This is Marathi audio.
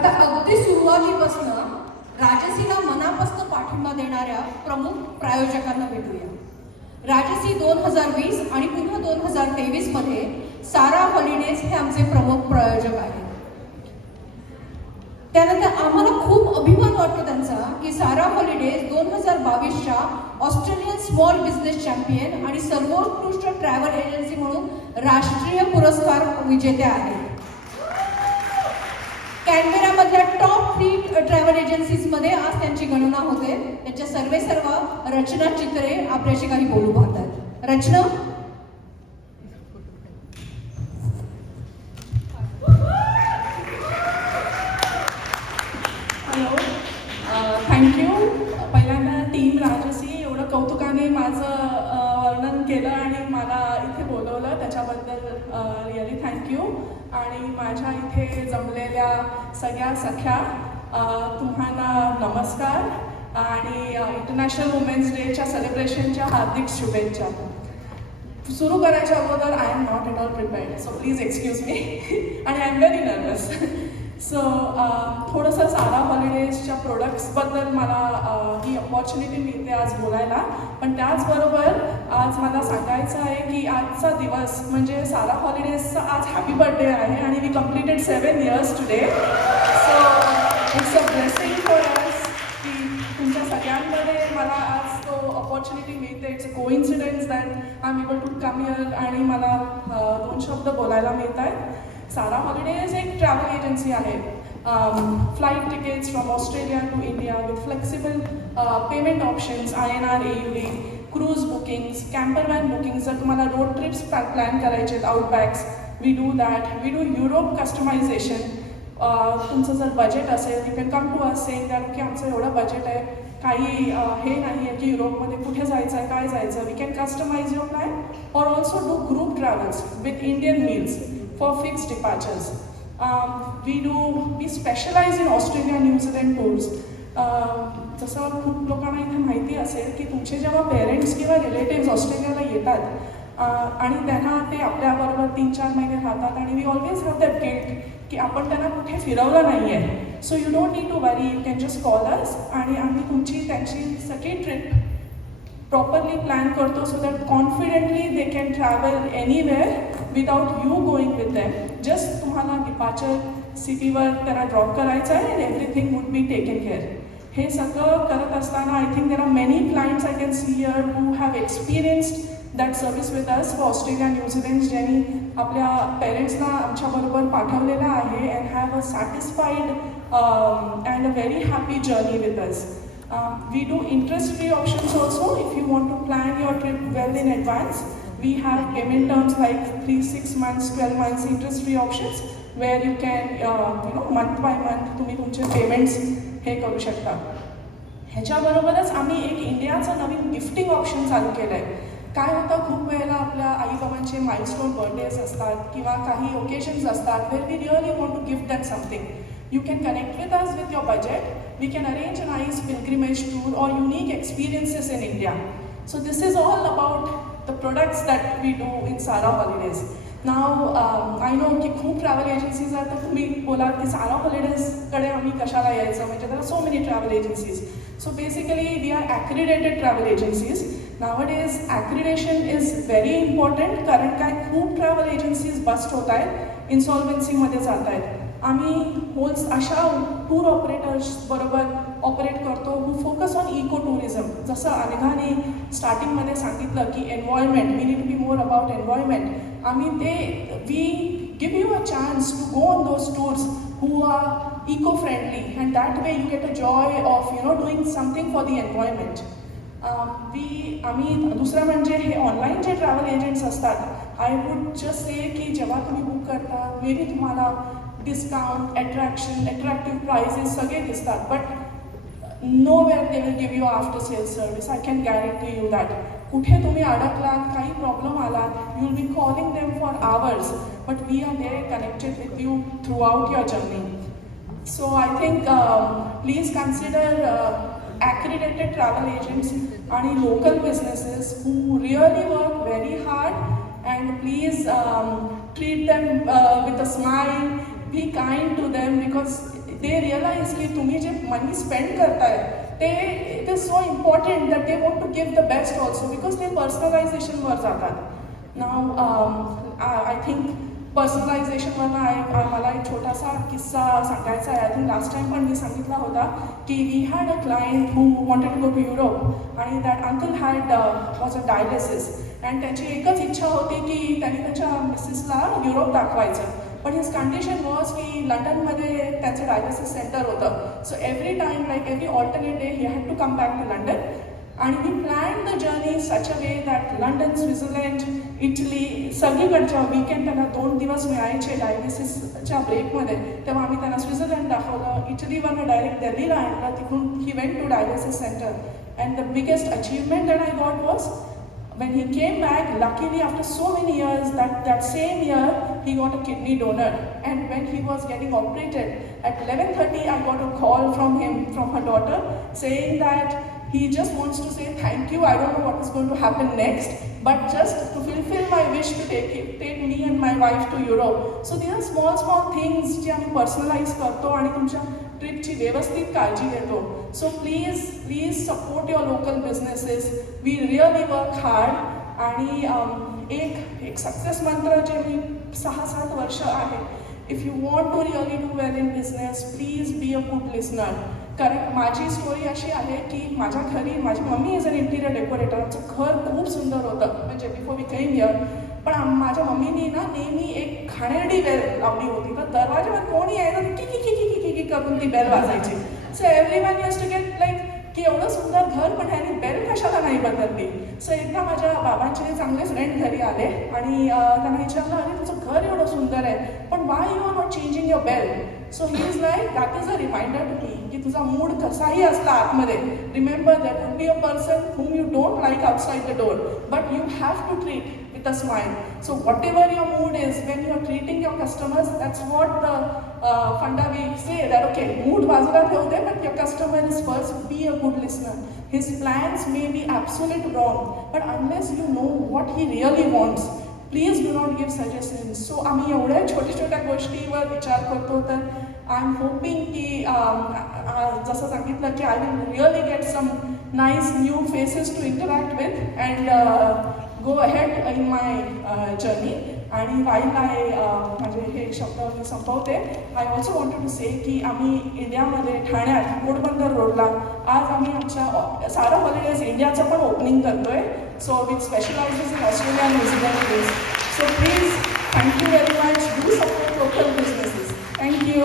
आता अगदी सुरुवातीपासून राजसीला मनापासून पाठिंबा देणाऱ्या प्रमुख प्रायोजकांना भेटूया. राजसी 2020 आणि पुन्हा 2023 मध्ये सारा हॉलिडेज हे आमचे प्रमुख प्रायोजक आहेत. त्यानंतर आम्हाला खूप अभिमान वाटतो त्यांचा की सारा हॉलिडेज 2022च्या ऑस्ट्रेलियन स्मॉल बिझनेस चॅम्पियन आणि सर्वोत्कृष्ट ट्रॅव्हल एजन्सी म्हणून राष्ट्रीय पुरस्कार विजेत्या आहेत. कॅनबेरामधल्या टॉप 3 ट्रॅव्हल एजन्सीजमध्ये आज त्यांची गणना होते. त्यांच्या सर्व रचना चित्रे आपल्याशी काही बोलू पाहतात. रचना, हॅलो, थँक्यू. पहिल्यांदा टीम राजसी एवढं कौतुकाने माझं वर्णन केलं आणि मला इथे बोलवलं त्याच्याबद्दल रिअली थँक्यू. आणि माझ्या इथे जमलेल्या सगळ्या सख्या तुम्हाला नमस्कार आणि इंटरनॅशनल वुमेन्स डेच्या सेलिब्रेशनच्या हार्दिक शुभेच्छा. सुरू करायच्या अगोदर I am not at all prepared, so please excuse me आणि I am very nervous. So थोडंसं सारा हॉलिडेजच्या प्रोडक्ट्सबद्दल मला ही अपॉर्च्युनिटी मिळते आज बोलायला. पण त्याचबरोबर आज मला सांगायचं आहे की आजचा दिवस म्हणजे सारा हॉलिडेजचा आज हॅपी बर्थडे आहे आणि we completed 7 years today. So it's a blessing for us की तुमच्या सगळ्यांमध्ये मला आज तो अपॉर्च्युनिटी मिळते. It's a coincidence that I am able to come here आणि मला 2 शब्द बोलायला मिळत आहेत. सारा हॉलिडेज एक ट्रॅव्हल एजन्सी आहे. Flight tickets from Australia to India with flexible payment options, INR AUD, cruise bookings, camper van bookings. जर तुम्हाला रोड ट्रिप्स प्लॅन करायचे आहेत, आउटबॅक्स, we do that. We do Europe customization. तुमचं जर बजेट असेल you can come to us saying that की आमचं एवढं बजेट आहे, काही हे नाही आहे की युरोपमध्ये कुठे जायचं आहे, काय जायचं. We can customize your plan और also do group travels with Indian meals for fixed departures. We specialize in Australia, New Zealand tours. जसं खूप लोकांना इथे माहिती असेल की तुमचे जेव्हा पेरेंट्स किंवा रिलेटिव्स ऑस्ट्रेलियाला येतात आणि त्यांना ते आपल्याबरोबर 3-4 महिने राहतात आणि we always have that guilt की आपण त्यांना कुठे फिरवलं नाही आहे. So you don't need to worry, you can just call us आणि आम्ही तुमची त्यांची सगळी ट्रिप प्रॉपरली प्लॅन करतो so that confidently they can travel anywhere without you going with them. Just तुम्हाला डिपार्चर सिटीवर त्यांना ड्रॉप करायचं आहे and everything would be taken care. हे सगळं करत असताना I think there R many clients I can see here who have experienced that service with us for Australia, New Zealand, ज्यांनी आपल्या पेरेंट्सना आमच्याबरोबर पाठवलेलं आहे and have a satisfied and a very happy journey with us. We do interest-free options also if you want to plan your trip well in advance. We have payment terms like 3, 6 months, 12 months interest-free options where you can month by month तुम्ही तुमचे पेमेंट्स हे करू शकता. ह्याच्याबरोबरच आम्ही एक इंडियाचं नवीन गिफ्टिंग ऑप्शन चालू केलं आहे. काय होतं, खूप वेळेला आपल्या आईबाबांचे माइलस्टोन बर्थडेज असतात किंवा काही ओकेजन्स असतात where we really want to gift them something. You can connect with us with your budget. We can arrange a nice pilgrimage tour or unique experiences in India. So this is all about the products that we do in Sara Holidays. Now I know की खूप ट्रॅव्हल एजन्सीज आहेत तर तुम्ही बोलाल की सारा हॉलिडेजकडे आम्ही कशाला यायचं, म्हणजे there are so many travel agencies. So basically we are accredited travel agencies. Nowadays accreditation is very important कारण काय खूप ट्रॅव्हल एजन्सीज बस्ट होत आहेत, इन्सॉल्वेन्सीमध्ये जात आहेत. आम्ही अशा टूर ऑपरेटर्स बरोबर ऑपरेट करतो who focus on eco tourism. जसं अनघाने स्टार्टिंगमध्ये सांगितलं की environment, we need to be more about environment. आम्ही we give you a chance to go on those tours who are eco friendly and that way you get a joy of doing something for the environment. आम्ही दुसरं म्हणजे हे ऑनलाईन जे ट्रॅव्हल एजंट्स असतात, आय वुड जस्ट से की जेव्हा तुम्ही बुक करता मे बी तुम्हाला डिस्काउंट, अट्रॅक्टिव्ह प्राइजेस सगळे दिसतात, but nowhere they will give you after sales service. I can guarantee you that. कुठे तुम्ही अडकलात, काही प्रॉब्लेम आलात, you will be calling them for hours, but we are there connected with you throughout your journey. So I think please consider accredited travel agents and local businesses who really work very hard, and please treat them with a smile, be kind to them, because they realize की तुम्ही जे मनी स्पेंड करताय ते it is so important that they want to give the best also because ते पर्सनलायझेशनवर जातात नाव आय थिंक पर्सनलायझेशनवरनं मला एक छोटासा किस्सा सांगायचा आहे. आय थिंक लास्ट टाइम पण मी सांगितला होता की we had a client who wanted to go to Europe आणि that uncle had was a dialysis and त्याची एकच इच्छा होती की त्यांनी त्याच्या मिसेसला युरोप दाखवायचं. पण हिज कंडिशन वॉज की लंडनमध्ये त्यांचं डायलिसिस सेंटर होतं. So every time like every alternate day he had to come back to London आणि we plan the journey such a way that London, Switzerland, Italy सगळीकडच्या वीकेंड त्यांना 2 दिवस मिळायचे डायलिसिसच्या ब्रेकमध्ये. तेव्हा आम्ही त्यांना स्वित्झर्लंड दाखवलं, इटलीवरनं डायरेक्ट दिल्लीला आणलं, तिकडून he went to dialysis centre. And the biggest achievement that I got was when he came back, luckily after so many years, that same year he got a kidney donor. And when he was getting operated, at 11:30 I got a call from him, from her daughter, saying that he just wants to say thank you. I don't know what is going to happen next, but just to fulfill my wish to take me and my wife to Europe. So these are small things जे आम्ही पर्सनलाइज करतो आणि तुमच्या ट्रिपची व्यवस्थित काळजी घेतो. So please support your local businesses. We really work hard आणि एक सक्सेस मंत्र जे मी 6-7 वर्ष आहे, if you want to really do well in business please be a good listener. कारण माझी स्टोरी अशी आहे की माझ्या घरी माझी mummy is an interior decorator. आमचं घर खूप सुंदर होतं म्हणजे बिफोर वी केम हिअर. पण माझ्या मम्मीनी ना नेहमी एक घाणेरडी बेल लावली होती. तर दरवाजावर कोणी यायचं की की की की की की करून ती बेल वाजायची. So everyone use to get like की एवढं सुंदर घर पण ह्यानी बेल कशाला नाही बदलली. सो एकदा माझ्या बाबांचे चांगले फ्रेंड घरी आले आणि त्यांना विचारलं अरे तुझं घर एवढं सुंदर आहे पण why you are not changing your bell. So he is like that is a reminder to me की तुझा मूड कसाही असला आतमध्ये, remember that would be a person whom you don't like outside the door, but you have to treat with a smile. So whatever your mood is, when you are treating your customers, that's what the funda we say that okay, mood बाजूला ठेवू दे, but your customer is first. Be a good listener. His plans may be absolute wrong, but unless you know what he really wants, please do not give suggestions. So आम्ही एवढ्या छोट्या गोष्टीवर विचार करतो. तर आय एम होपिंग की जसं सांगितलं की I will really get some nice new faces to interact with and go ahead in my journey. आणि वाईल आय म्हणजे हे शब्द मी संपवते, I also wanted to say की आम्ही इंडियामध्ये ठाण्यात पोरबंदर रोडला आज आम्ही आमच्या सारा हॉलिडेज इंडियाचं पण ओपनिंग करतोय. So with specializes in Australia and New Zealand place. So please thank you very much. Do support local businesses. Thank you.